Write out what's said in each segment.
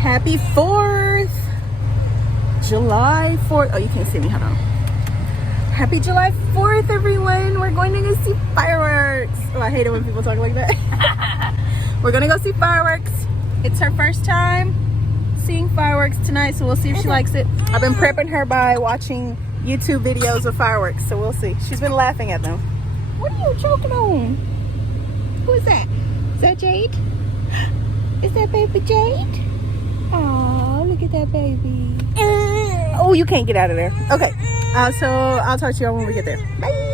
Happy 4th! July 4th. Oh, you can't see me. Hold on. Happy July 4th, everyone. We're going to go see fireworks. Oh, I hate it when people talk like that. We're going to go see fireworks. It's her first time seeing fireworks tonight, so we'll see if she likes it. I've been prepping her by watching YouTube videos of fireworks, so we'll see. She's been laughing at them. What are you choking on? Who is that? Is that Jade? Is that baby Jade? Oh, look at that baby. Oh, you can't get out of there. Okay. So I'll talk to you all when we get there. Bye.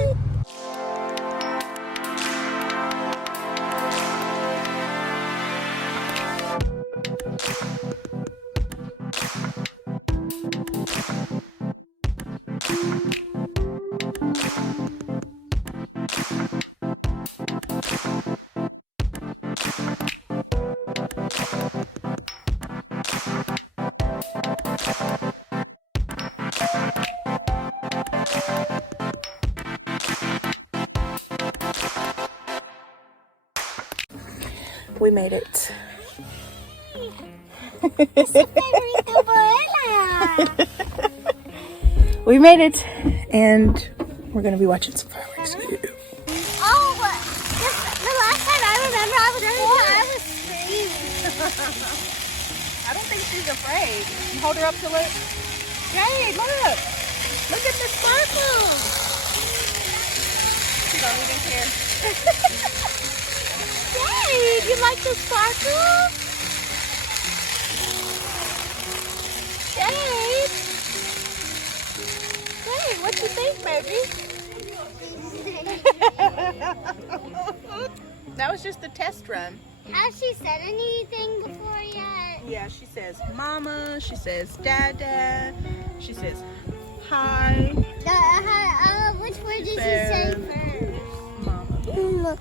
We made it. We made it, and we're gonna be watching some fireworks. Oh, the last time I remember, I was screaming. I don't think she's afraid. Hold her up to look. Hey, look! Look at the sparkles! She don't even care. Jade, you like the sparkle? Jade? Jade, what you think, baby? That was just a test run. Has she said anything before yet? Yeah, she says mama, she says dada, she says hi. Which word did she say first? Mama.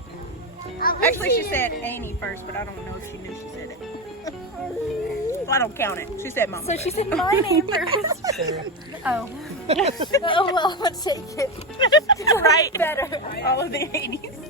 I'll Actually, she see said Annie first, but I don't know if she knew she said it. Well, I don't count it. She said mama. So first. she said my name first. Oh. Oh, well, I'll take it. Right? Better. All of the 80s.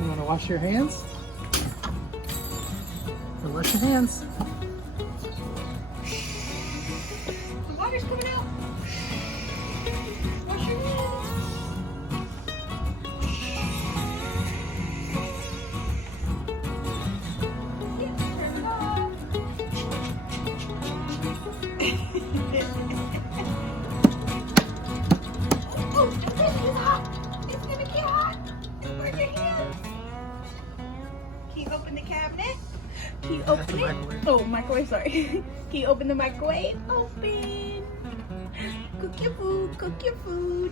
You want to wash your hands? So wash your hands. The water's coming out. Wash your hands. Oh, microwave, sorry. Can you open the microwave? Open. Cook your food, cook your food.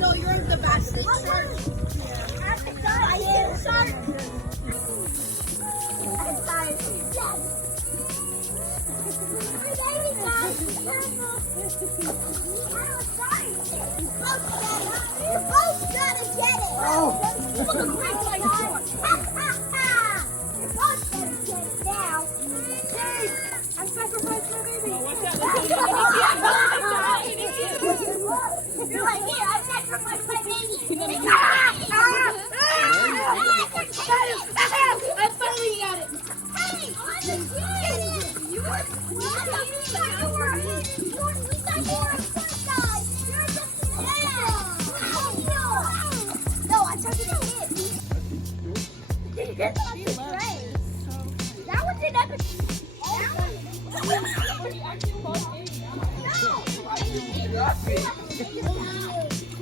So you're the best shark? You're both gonna get it! You look great, like You're both gonna get it now. Jade, I sacrificed my baby. You're like, here, I sacrificed my baby. I finally got it. Hey, I just did it. You were no, I took it a hit. This one's great. That one's an epic.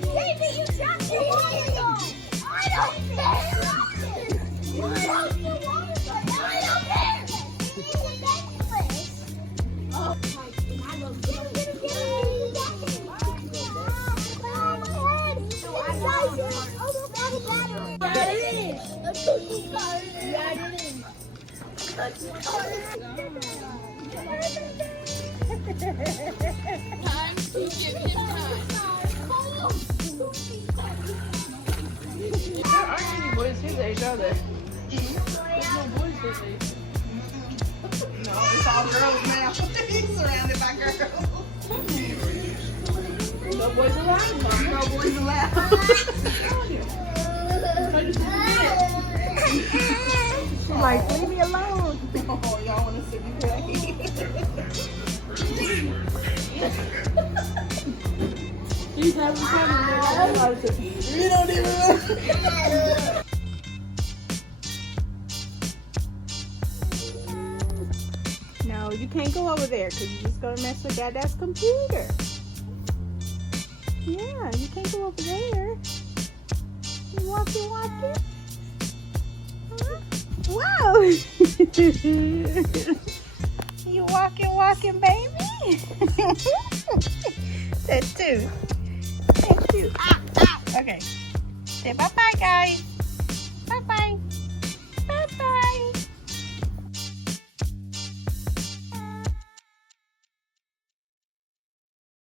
Baby, you dropped your water. I don't care. I don't care. Oh my Time to give him time. There aren't any boys his age, are there? There's no boys his age. No, it's all girls now. He's surrounded by girls. No boys allowed, Mom. No boys allowed. Like, leave me alone. Oh, y'all want to see me play? He's having fun. You don't even. No, you can't go over there because you're just going to mess with Dada's computer. Yeah, you can't go over there. You walking? Huh? Wow! You walking, baby? That too. Okay. Say bye-bye, guys.